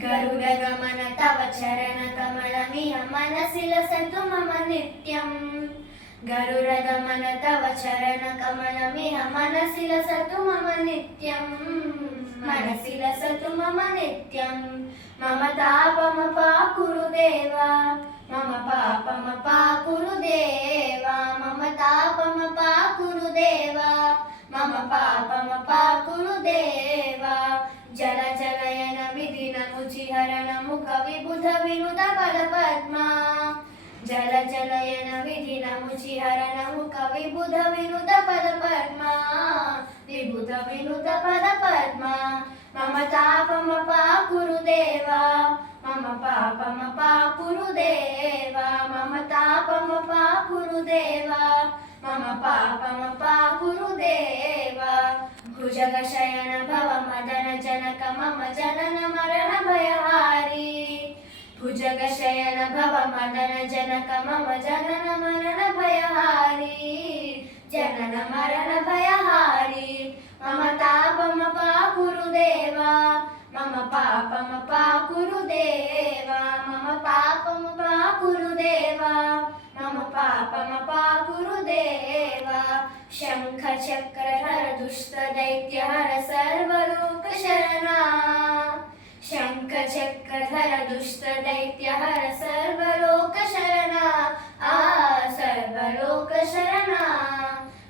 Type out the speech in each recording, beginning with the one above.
गरुडगमन तव चरणकमलमिह मनसि लसतु मम नित्यं। गरुडगमन तव चरणकमलमिह मनसि लसतु मम नित्यं। मनसि लसतु मम नित्यं। मम तापमपाकुरु देवा, मम पापमपाकुरु देवा, मम तापमपाकुरु देवा, मम पापमपाकुरु देवा। जल जलयन विधिन मुचिहरण मुख विबुध विनुत पदपद्मा। जल जलयन विधिन मुचिहरण मुख विबुध विनुत पदपद्मा। विबुध विनुत पदपद्मा। मम तापमपाकुरु देवा, मम पापमपाकुरु देवा, मम तापमपाकुरु देवा, मम पापमपाकुरु देवा। भुजगशयन भव मदन जनक मम जनन मरण भयहारी। भुजगशयन भव मदन जनक मम जनन मरण भयहारी। जनन मरण भयहारी। मम तापमपाकुरु देवा, मम पापमपाकुरु देवा, मम पापमपाकुरु देवा, मम पापमपाकुरु देवा। शंख चक्रधर दुष्ट दैत्यहर सर्वलोकशरणा। शंख चक्रधर दुष्ट दैत्यहर सर्वलोकशरणा। सर्वलोकशरणा।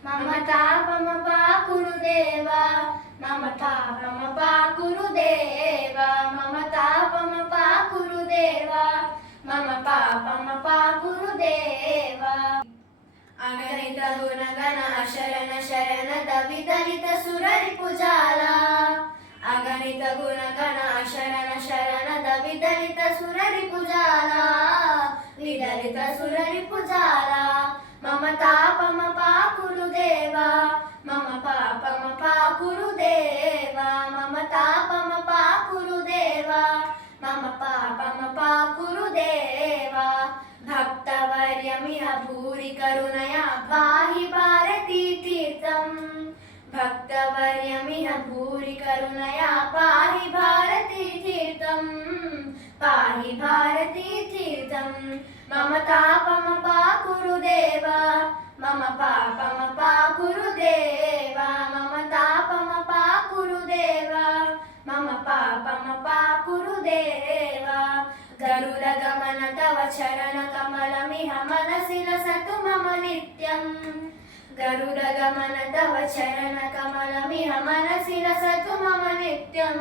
मम तापमपाकुरु देवा, मम पापमपाकुरु देवा, मम तापमपाकुरु देवा, मम पापमपाकुरु देवा। अगणित गुणगण अशरण शरणद विदलित सुररिपुजाला। अगणित गुणगण अशरण शरणद विदलित सुररिपुजाला। विदलित सुररिपुजाला। मम तापमपाकुरु देवा, मम पापमपाकुरु देवा, मम तापमपाकुरु देवा, मम पापमपाकुरु देवा। भक्तवर्यमिह भूरि करुणया पाहि भारती तीर्थं। भक्तवर्यमिह भूरि करुणया पाहि भारती तीर्थं। पाहि भारती तीर्थं। मम तापमपाकुरु देवा, मम पापमपाकुरु देवा, मम तापमपाकुरु देवा, मम पापमपाकुरु देवा। गरुडगमन तव चरणकमलमिह मनसि लसतु मम नित्यं। गरुडगमन तव चरणकमलमिह मनसि लसतु मम नित्यं।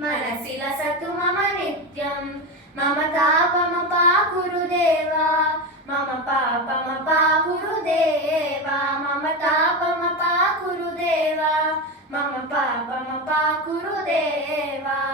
मनसि लसतु मम नित्यं। मम तापमपाकुरु देवा, मम पापमपाकुरु देवा, मम तापमपाकुरु देवा, मम पापमपाकुरु देवा।